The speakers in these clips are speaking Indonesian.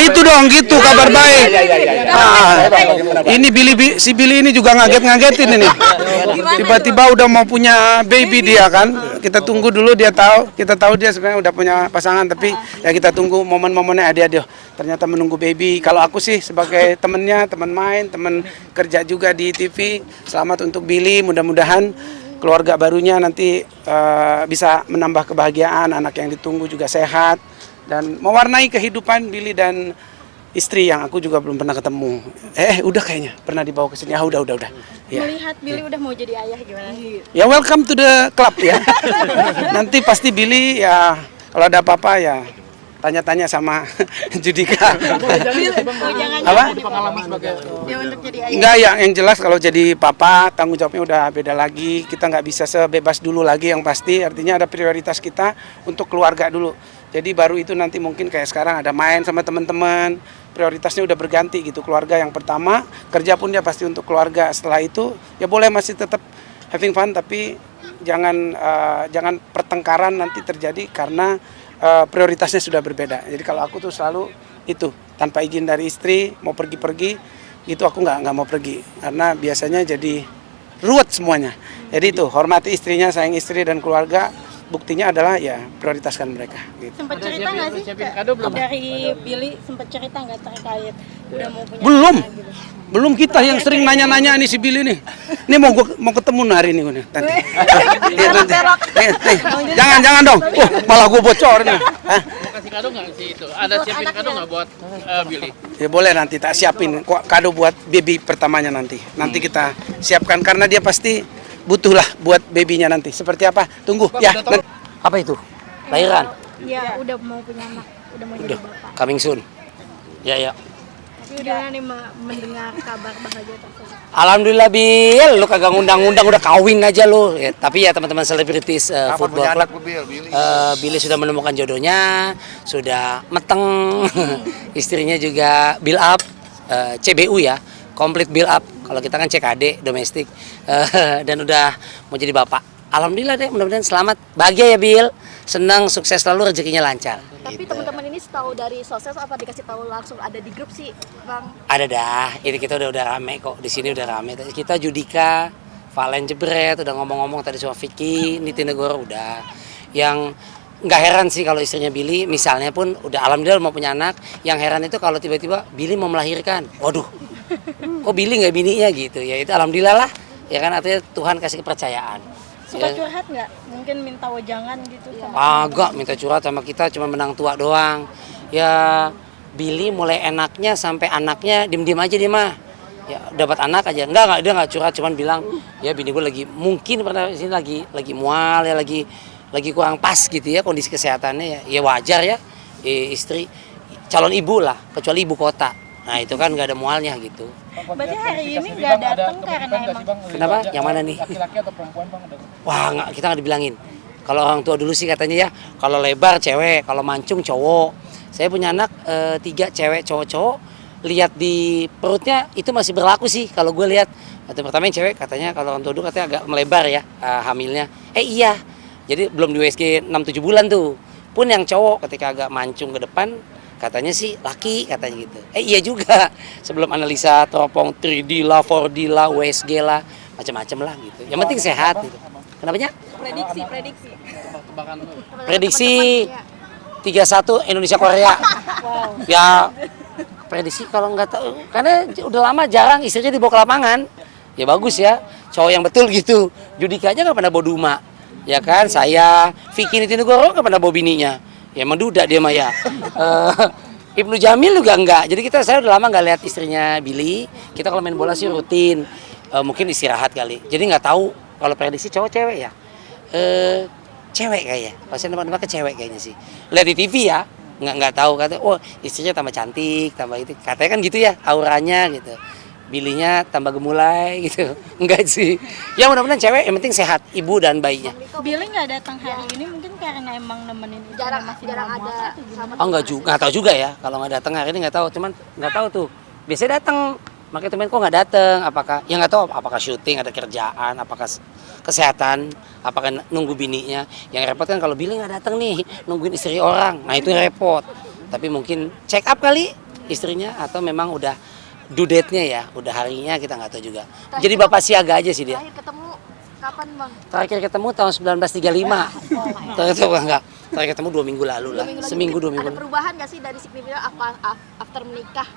Itu dong gitu kabar baik. Ini si Billy ini juga ngagetin ini. Tiba-tiba udah mau punya baby dia kan. Kita tunggu dulu kita tahu dia sebenarnya udah punya pasangan, tapi ya kita tunggu momen-momennya dia ternyata menunggu baby. Kalau aku sih sebagai temennya, teman main, teman kerja juga di TV, selamat untuk Billy, mudah-mudahan keluarga barunya nanti bisa menambah kebahagiaan, anak yang ditunggu juga sehat dan mewarnai kehidupan Billy dan istri yang aku juga belum pernah ketemu. Udah kayaknya pernah dibawa ke sini. Udah. Ya. Melihat Billy udah mau jadi ayah gimana? Ya welcome to the club ya. Nanti pasti Billy ya kalau ada apa-apa ya tanya-tanya sama Judika. Apa? Dia untuk jadi ayah. Enggak ya, yang jelas kalau jadi papa tanggung jawabnya udah beda lagi. Kita nggak bisa sebebas dulu lagi, yang pasti artinya ada prioritas kita untuk keluarga dulu. Jadi baru itu nanti mungkin kayak sekarang ada main sama teman-teman, prioritasnya udah berganti gitu. Keluarga yang pertama, kerja pun dia pasti untuk keluarga. Setelah itu ya boleh masih tetap having fun, tapi jangan pertengkaran nanti terjadi karena prioritasnya sudah berbeda. Jadi kalau aku tuh selalu itu tanpa izin dari istri mau pergi-pergi gitu aku nggak mau pergi karena biasanya jadi ruwet semuanya. Jadi itu hormati istrinya, sayang istri dan keluarga. Buktinya adalah ya prioritaskan mereka. Gitu. Sempat cerita nggak sih dari Billy, sempat cerita nggak terkait udah mau punya Belum. anak gitu? Belum, kita yang sering nanya-nanya nih si Billy nih. Ini mau ketemu hari ini nih. Nanti. Jangan dong. Malah gue bocor nih. Mau kasih kado nggak sih itu? Ada siapin kado nggak buat Billy? Ya boleh, nanti tak siapin kado buat baby pertamanya nanti. Nanti kita siapkan karena dia pasti butuh lah buat babynya nanti. Seperti apa? Tunggu ya. Apa itu? Lahiran? Iya, udah mau punya anak, udah mau jadi bapak. Coming soon. Ya. Tapi udah nih mendengar kabar bahagia tersebut. Alhamdulillah Bil, lu kagak ngundang-ngundang udah kawin aja lu. Ya, tapi ya teman-teman selebritis football club, Billy sudah menemukan jodohnya, sudah meteng, istrinya juga build up, CBU ya, complete build up. Kalau kita kan CKD domestik, dan udah mau jadi bapak. Alhamdulillah deh, mudah-mudahan selamat, bahagia ya Bil, senang, sukses selalu, rezekinya lancar. Tapi gitu. teman-teman ini tahu dari sosmed apa dikasih tahu langsung ada di grup sih, Bang? Ada dah, ini kita udah rame kok, di sini udah rame. Kita Judika, Valen Jebret, udah ngomong-ngomong tadi sama Vicky, Niti Negoro udah. Yang nggak heran sih kalau istrinya Billy, misalnya pun udah alhamdulillah mau punya anak. Yang heran itu kalau tiba-tiba Billy mau melahirkan, waduh, kok Billy nggak bininya gitu ya, itu alhamdulillah lah, ya kan artinya Tuhan kasih kepercayaan. Suka curhat nggak? Mungkin minta wejangan gitu? Agak minta curhat sama kita, cuma menang tua doang. Ya Billy mulai enaknya sampai anaknya diem-diem aja dia mah. Ya dapat anak aja, enggak dia nggak curhat, cuman bilang ya bini gue lagi mungkin pernah sini lagi mual ya, lagi kurang pas gitu ya kondisi kesehatannya ya wajar ya, istri calon ibu lah, kecuali ibu kota. Nah itu kan nggak ada mualnya gitu. Berarti hari ini nggak datang karena emang. Kenapa? Yang mana nih? Laki-laki atau perempuan bang? Wah kita nggak dibilangin. Kalau orang tua dulu sih katanya ya, kalau lebar cewek, kalau mancung cowok. Saya punya anak 3 cewek cowok. Lihat di perutnya itu masih berlaku sih kalau gue lihat. Yang pertama yang cewek katanya kalau orang tua dulu katanya agak melebar ya hamilnya. Iya. Jadi belum di USG 6-7 bulan tuh. Pun yang cowok ketika agak mancung ke depan katanya sih laki katanya gitu. Iya juga. Sebelum analisa teropong 3D lah, 4D lah, USG lah, macam-macam lah gitu. Yang penting sehat gitu. Kenapanya? Prediksi 3-1 Indonesia Korea. Ya prediksi kalau nggak tahu karena udah lama jarang istrinya dibawa ke lapangan. Ya bagus ya. Cowok yang betul gitu. Judika aja nggak pernah bawa Duma. Ya kan, saya Vicky Niti Negoro nggak pernah bawa bininya. Ya emang duda dia mah ya. Ibnu Jamil juga enggak. Jadi saya udah lama nggak lihat istrinya Billy. Kita kalau main bola sih rutin. Mungkin istirahat kali. Jadi nggak tahu kalau prediksi cowok cewek ya. Cewek kayaknya. Pasti nebak-nebak ke cewek kayaknya sih. Lihat di TV ya. Nggak tahu kata. Oh istrinya tambah cantik, tambah itu. Katanya kan gitu ya auranya gitu. Bilinya tambah gemulai gitu. Enggak sih. Ya mudah-mudahan cewek yang penting sehat, ibu dan bayinya. Billy nggak datang hari ini mungkin karena emang nemenin itu Jarang masih ada mual atau gimana? sama. Nggak tahu juga ya. Kalau nggak datang hari ini nggak tahu. Cuman nggak tahu tuh. Biasanya datang. Makanya temen kok nggak datang. Apakah? Ya nggak tahu. Apakah syuting, ada kerjaan, apakah kesehatan, apakah nunggu bininya. Yang repot kan kalau Billy nggak datang nih, nungguin istri orang. Nah itu yang repot. Tapi mungkin check up kali istrinya atau memang udah due date-nya ya, udah harinya kita nggak tahu juga. Jadi bapak siaga aja sih dia. Terakhir ketemu kapan bang? Terakhir ketemu tahun 1935. Terakhir ketemu 2 minggu lalu lah. Seminggu 2 minggu. Ada perubahan nggak sih dari signifikan after menikah?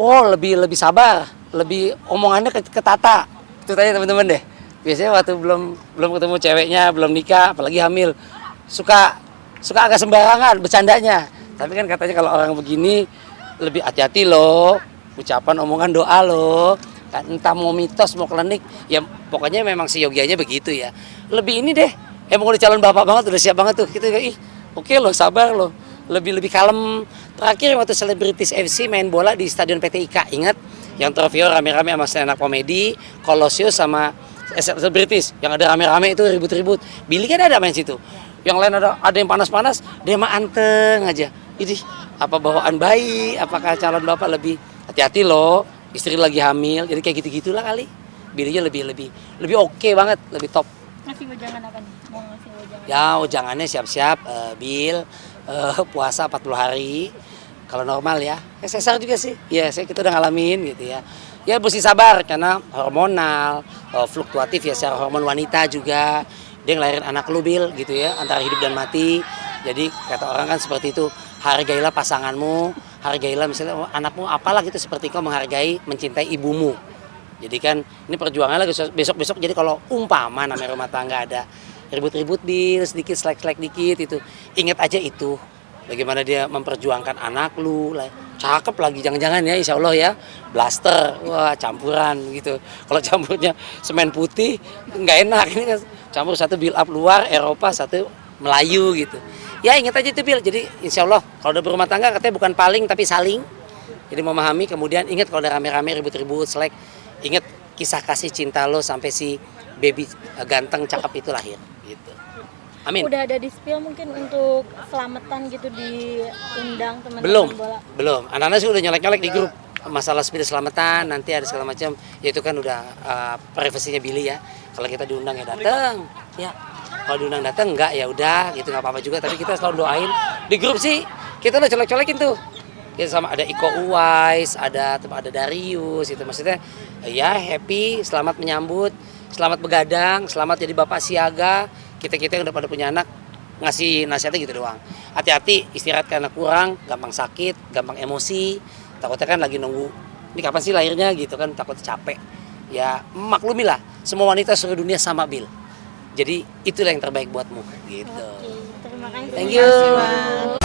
Oh, lebih sabar, lebih omongannya ketata. Itu tanya teman-teman deh. Biasanya waktu belum ketemu ceweknya, belum nikah, apalagi hamil, suka agak sembarangan bercandanya. Tapi kan katanya kalau orang begini lebih hati-hati loh, ucapan, omongan, doa loh. Kan entah mau mitos, mau klinik, ya pokoknya memang si yogianya begitu ya. Lebih ini deh, emang udah calon bapak banget, udah siap banget tuh. Kita oke loh, sabar loh. Lebih kalem. Terakhir waktu Selebritis FC main bola di Stadion PT IKA, ingat? Yang trofeo rame-rame sama stand up komedi, Kolosius sama Selebritis. Yang ada rame-rame itu ribut-ribut. Billy kan ada main situ. Yang lain ada yang panas-panas, dia mah anteng aja. Ini apa bawaan bayi, apakah calon bapak lebih hati-hati loh. Istri lagi hamil, jadi kayak gitu-gitulah kali. Billy-nya lebih oke banget, lebih top. Ngasih wejangan apa nih? Mau ngasih wejangan? Ya, ujangannya siap-siap, Bill, puasa 40 hari. Kalau normal ya, sesar juga sih. Ya, kita udah ngalamin gitu ya. Ya mesti sabar karena hormonal, fluktuatif ya secara hormon wanita juga. Dia ngelahirin anak lu, Bill, gitu ya, antara hidup dan mati. Jadi kata orang kan seperti itu, hargailah pasanganmu, hargailah misalnya anakmu, apalah gitu seperti kau menghargai, mencintai ibumu. Jadi kan ini perjuangan lagi besok-besok, jadi kalau umpama namanya rumah tangga ada ribut-ribut Bill, sedikit selek-selek dikit itu, ingat aja itu. Bagaimana dia memperjuangkan anak lu, cakep lagi, jangan-jangan ya insya Allah ya, blaster, wah campuran gitu. Kalau campurnya semen putih nggak enak, ini kan campur satu build up luar Eropa, satu Melayu gitu. Ya ingat aja itu Bill, jadi insya Allah kalau udah berumah tangga katanya bukan paling tapi saling. Jadi memahami, kemudian ingat kalau udah rame-rame ribut-ribut, selek, ingat kisah kasih cinta lo sampai si baby ganteng cakep itu lahir gitu. Amin. Udah ada di spill mungkin untuk selamatan gitu diundang teman-teman bola? Belum. Anak-anak sih udah nyolek-nyolek di grup masalah sepeda selamatan, nanti ada segala macam. Ya itu kan udah privasinya Billy ya. Kalau kita diundang ya datang. Ya. Kalau diundang datang enggak ya udah gitu, nggak apa-apa juga, tapi kita selalu doain. Di grup sih kita udah colek-colekin tuh. Kita sama ada Iko Uwais, ada Darius, itu maksudnya ya happy, selamat menyambut, selamat begadang, selamat jadi bapak siaga. Kita yang udah pada punya anak ngasih nasihatnya gitu doang. Hati-hati istirahat karena kurang, gampang sakit, gampang emosi. Takutnya kan lagi nunggu ini kapan sih lahirnya gitu kan, takut capek. Ya maklumilah, semua wanita seluruh dunia sama Bill. Jadi itulah yang terbaik buatmu gitu. Oke, terima kasih. Thank you.